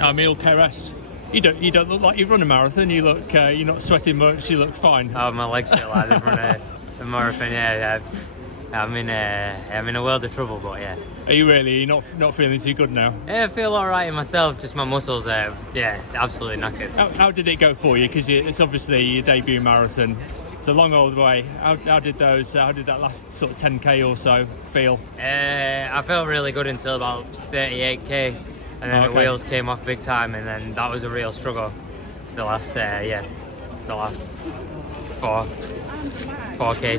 Emile Cairess. You don't look like you've run a marathon. You look you're not sweating much. You look fine. Oh, my legs feel like they've run a marathon. Yeah, I'm in a world of trouble, but yeah. Are you really? You're not feeling too good now? Yeah, I feel all right in myself. Just my muscles are absolutely knackered. How did it go for you? Because it's obviously your debut marathon. It's a long old way. How did that last sort of 10k or so feel? I felt really good until about 38k, and then the wheels came off big time, and then that was a real struggle. The last 4k,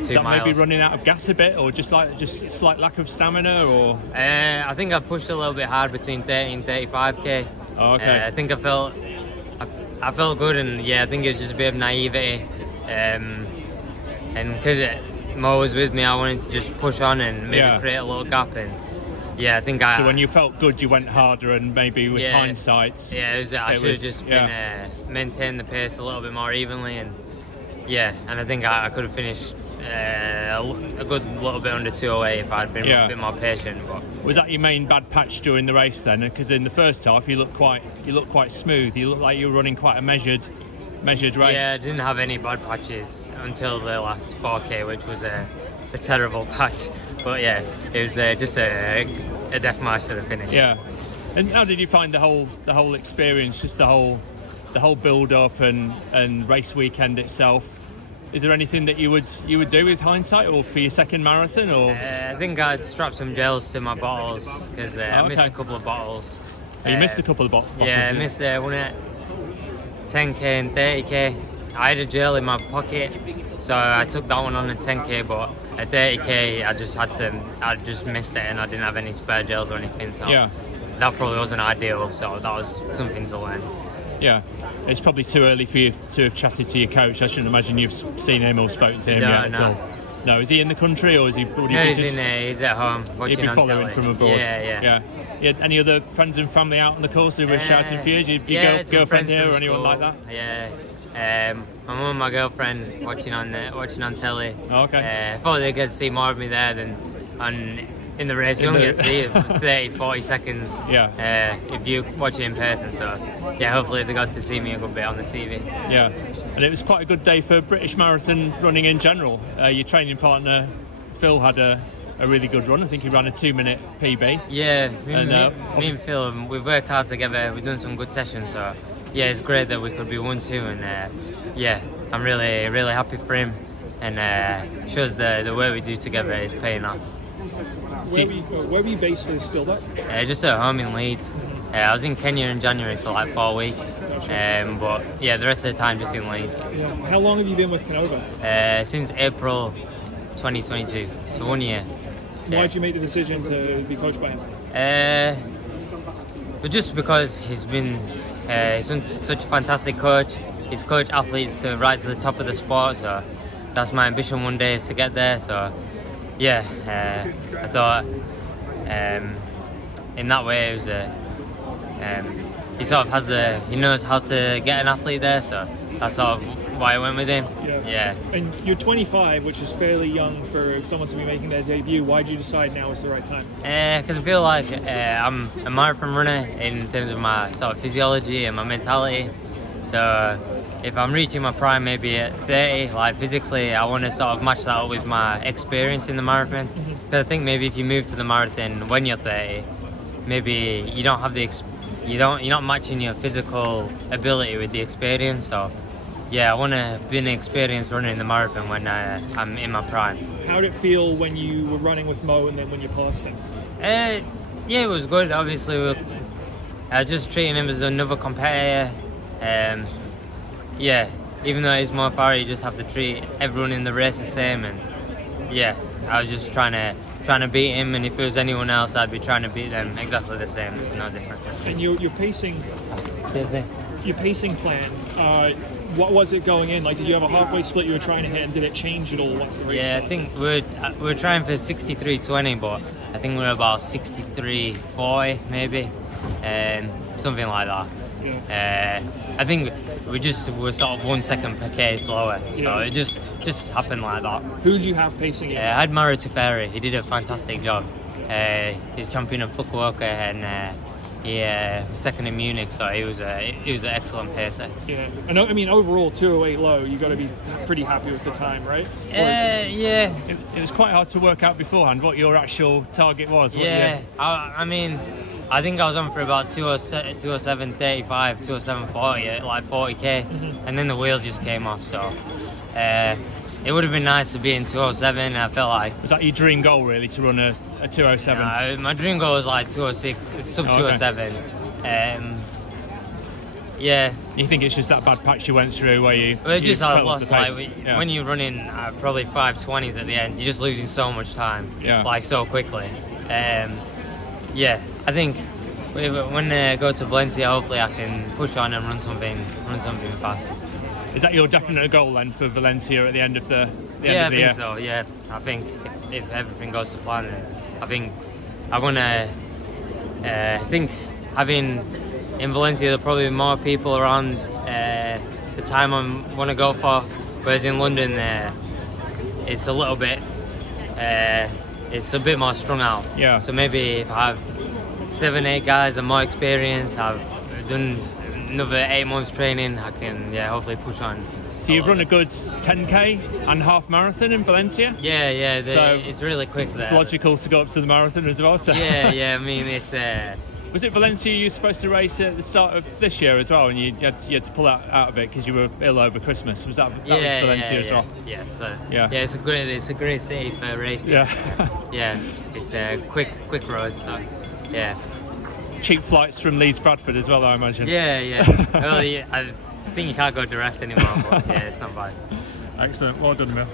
2 miles. Maybe running out of gas a bit, or just a slight lack of stamina, or? I think I pushed a little bit hard between 30 and 35k. Oh, okay. I think I felt good, and yeah, I think it was just a bit of naivety. And because Mo was with me, I wanted to just push on and maybe create a little gap. And yeah, I think So when you felt good, you went harder, and maybe with hindsight, I should have just been maintained the pace a little bit more evenly, and I think I could have finished a good little bit under 208 if I'd been a bit more patient. But was that your main bad patch during the race then? Because in the first half you looked quite smooth. You looked like you were running quite a measured race. Yeah, I didn't have any bad patches until the last 4k, which was a terrible patch. But yeah, it was just a death march to the finish. Yeah. And how did you find the whole experience? Just the whole build up and race weekend itself. Is there anything that you would do with hindsight, or for your second marathon? Or I think I'd strap some gels to my bottles, because I missed a couple of bottles. You missed a couple of bottles? Yeah, I missed one at 10k and 30k. I had a gel in my pocket, so I took that one on the 10k, but at 30k I just missed it, and I didn't have any spare gels or anything, so that probably wasn't ideal, so that was something to learn. Yeah, it's probably too early for you to have chatted to your coach. I shouldn't imagine you've seen him or spoken to him yet at all. No, is he in the country, or is he? No, he's at home watching. He'd be following from abroad. Yeah. Any other friends and family out on the course who were shouting for you? Your girlfriend here or anyone like that? Yeah. My mum and my girlfriend watching on telly. Oh, okay. I thought they'd get to see more of me there than in the race. You only get to see 30-40 seconds if you watch it in person, so yeah, hopefully they got to see me a good bit on the TV. Yeah, and it was quite a good day for British marathon running in general. Your training partner Phil had a really good run. I think he ran a 2-minute PB. Yeah, me and Phil, we've worked hard together. We've done some good sessions, so yeah, it's great that we could be 1-2, and I'm really happy for him, and shows the work we do together is paying off. Where were you based for this build-up? Just at home in Leeds. I was in Kenya in January for like 4 weeks, but yeah, the rest of the time just in Leeds. Yeah. How long have you been with Canova? Since April 2022, so 1 year. Why did you make the decision to be coached by him? But just because he's such a fantastic coach. He's coached athletes right to the top of the sport, so that's my ambition one day, is to get there. So yeah, I thought in that way it was he knows how to get an athlete there, so that's sort of why I went with him. Yeah. And you're 25, which is fairly young for someone to be making their debut. Why did you decide now is the right time? Because I feel like I'm a marathon runner in terms of my sort of physiology and my mentality. So if I'm reaching my prime maybe at 30, like physically, I want to sort of match that up with my experience in the marathon. Because I think maybe if you move to the marathon when you're 30, maybe you don't have you're not matching your physical ability with the experience. So yeah, I want to be an experienced runner in the marathon when I'm in my prime. How did it feel when you were running with Mo and then when you passed him? Yeah, it was good. Obviously, I was just treating him as another competitor. Yeah, even though he's more Farah, you just have to treat everyone in the race the same. And yeah, I was just trying to beat him, and if it was anyone else, I'd be trying to beat them exactly the same. There's no difference. And your pacing plan, what was it going in? Like, did you have a halfway split you were trying to hit, and did it change at all once the race started? I think we were trying for 63.20, but I think we were about 63.40 maybe, something like that. Yeah. I think we were sort of 1 second per K slower, so it just happened like that. Who did you have pacing it? I had Mario Tuferi. He did a fantastic job. He's champion of Fukuoka, and he was second in Munich, so he was an excellent pacer. Yeah, and I mean overall 2:08 low, you got to be pretty happy with the time, right? Yeah. It was quite hard to work out beforehand what your actual target was. Yeah, I mean, I think I was on for about 207.35, 207.40 at like 40k, and then the wheels just came off. So it would have been nice to be in 207. I felt like, was that your dream goal really, to run a 207? My dream goal was like 206, sub 207. Yeah. You think it's just that bad patch you went through where you? Well, just fell I off lost. the pace? Like when you're running probably 5:20s at the end, you're just losing so much time. Yeah. Like so quickly. Yeah, I think when I go to Valencia, hopefully I can push on and run something fast. Is that your definite goal then for Valencia at the end of the year? I think so. Yeah, I think if everything goes to plan, I think I want to. I think having in Valencia there'll probably be more people around the time I want to go for, whereas in London it's a little bit. It's a bit more strung out. Yeah. So maybe if I have 7-8 guys and more experience, I've done another 8 months training, I can hopefully push on. So you've run a good 10k and half marathon in Valencia? Yeah, so it's really quick there. It's logical to go up to the marathon as well. Yeah, I mean it's... Was it Valencia you were supposed to race at the start of this year as well, and you had to pull out of it because you were ill over Christmas? Was that was Valencia as well? Yeah, it's a great city for racing. Yeah, it's a quick road. So yeah. Cheap flights from Leeds Bradford as well, I imagine. Yeah. Well, I think you can't go direct anymore, but yeah, it's not bad. Excellent. Well done, Emile.